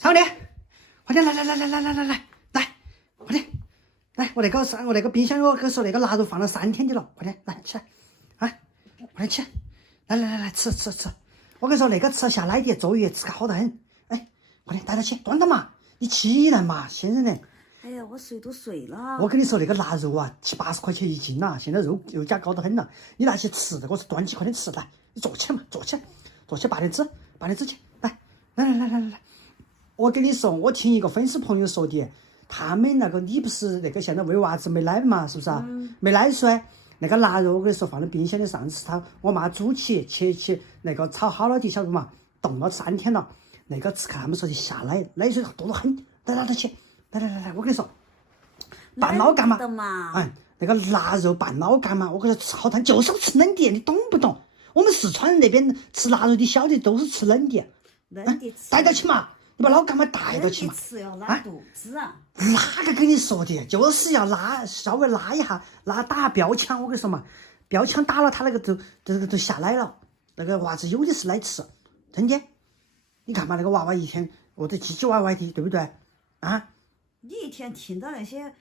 长点，快点来，快点来！我那个冰箱我跟你说那个腊肉放了3天的了，快点来起来啊！快点起来，来吃！我跟你说那个吃下奶碟，坐月吃个好得很。哎，快点带他起，端到嘛！你起来嘛，仙人人。哎呀，我睡都睡了。我跟你说那个腊肉啊，70、80块钱1斤呐，现在肉价高得很了。你拿去吃，我是端起快点吃来，你坐起来嘛，坐起8点纸去，来。我跟你说，我听一个粉丝朋友说的，他们那个你不是那个现在喂娃子没奶嘛，是不是啊？没奶水，那个腊肉我跟你说放在冰箱里，上次我妈煮起切起那个炒好了的，晓得嘛？冻了3天了，那个吃看他们说的下奶水多得很，来拿得起，来，我跟你说，拌老干嘛？那个腊肉拌老干嘛？我跟你说吃好汤，就是吃冷的，你懂不懂？我们四川人那边吃腊肉的晓得都是吃冷的，带到起嘛。你把老干妈带到起嘛？吃要拉肚子啊！哪个跟你说的？就是要稍微拉一下，打标枪。我跟你说嘛，标枪打了，他那个都下奶了。那个娃子有的是奶吃，真的。你看嘛，那个娃娃一天饿得唧唧歪歪的，对不对？啊？你一天听到那些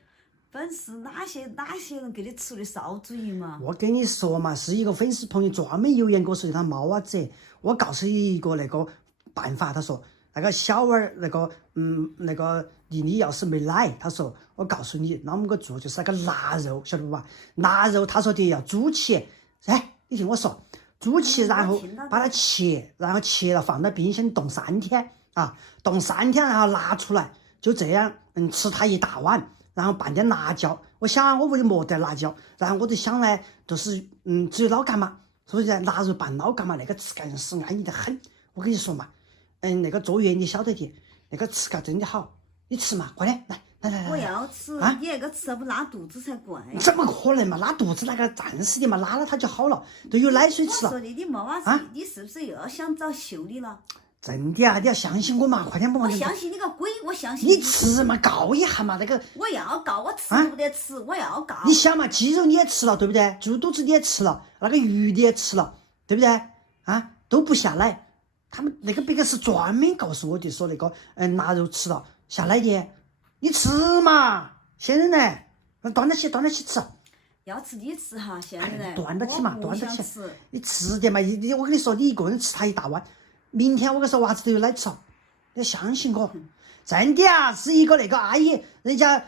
粉丝哪些人给你出的馊主意嘛？我跟你说嘛，是一个粉丝朋友专门留言给我说的，他猫娃子。我告诉你一个那个办法，他说。那个小娃儿，那个你要是没奶，他说我告诉你，啷么个做，就是那个腊肉，晓得不吧？腊肉他说的要煮起，哎，你听我说，煮起然后把它切，然后切了放到冰箱里冻3天啊，冻3天，然后拿出来，就这样，吃它1大碗，然后拌点辣椒。我想我屋里没得辣椒，然后我就想呢，就是只有老干妈，所以呢，腊肉拌老干妈那个吃感是安逸得很。我跟你说嘛。那个坐月你晓得的，那个吃个真的好，你吃嘛，快点来。我要吃，你那个吃了不拉肚子才怪。怎么可能嘛？拉肚子那个暂时的嘛，拉了它就好了，都有奶水吃了。我说的你没娃子，你是不是又要想找秀你了？真的啊，你要相信我嘛，快点把我相信你个鬼，我相信你吃嘛，告一下嘛，那个。我要告，我吃不得吃，我要告。你想嘛，鸡肉你也吃了，对不对？猪肚子你也吃了，那个鱼你也吃了，对不对？啊，都不下奶。他们那个别个是专门告诉我的，说那个腊肉吃了下奶的，你吃嘛，仙人呢，端得起吃。要吃你吃哈，仙人呢，端得起嘛，端得起。你吃的嘛，我跟你说，你一个人吃它1大碗，明天我跟你说娃子都有奶吃，你要相信我，真的啊，是一个那个阿姨，人家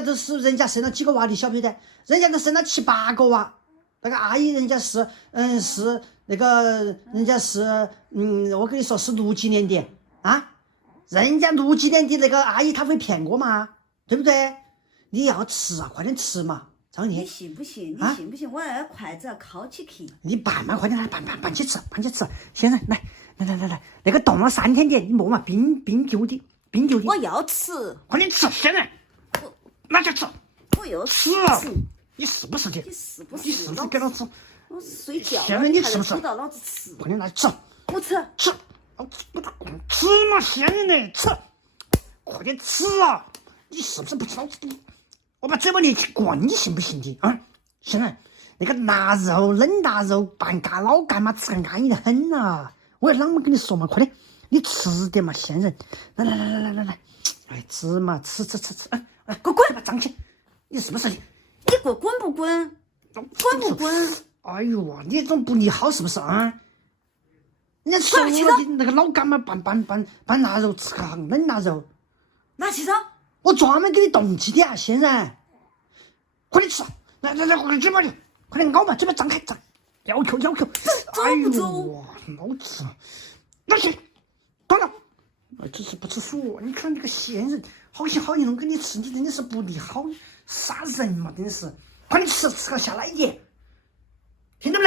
都是人家生了几个娃的，晓不晓得？人家都生了7、8个娃，那个阿姨人家是那个人家是我跟你说是60几年的啊，人家60几年的那个阿姨，她会骗我吗？对不对？你要吃啊，快点吃嘛，张妮。你信不信？我那筷子要敲起去。你拌嘛，快点来拌起吃。先生来，那个冻了3天的，你摸嘛，冰丢的。我要吃，快点吃，先生。那就吃。我又吃。你是不是的？你是不是给老子？我睡觉了，现在你吃不吃？到老子吃。快点来吃。我吃。吃嘛，仙人嘞，吃。快点吃啊！你是不是不吃老子？我把嘴巴裂起灌，你信不信的啊？仙人，那个冷腊肉拌老干妈吃个安逸得很啊！我要啷么跟你说嘛？快点，你吃点嘛，仙人。来，哎，吃嘛，吃。哎，滚！把张起，你是不是的？你滚不滚？滚不滚？哎呦啊，你这种不利好是不是啊？人家说了的那个老干妈拌腊肉吃个冷腊肉，拿起手，我专门给你冻起的啊，仙人，快点吃，来，快点嘴巴里，快点咬嘛，嘴巴张开，要求，哎呦，老子，拿起，端了，只是不吃素，你看这个仙人，好心好意弄给你吃，你真的是不利好，杀人嘛，真的是，快点吃个下奶的。听到没？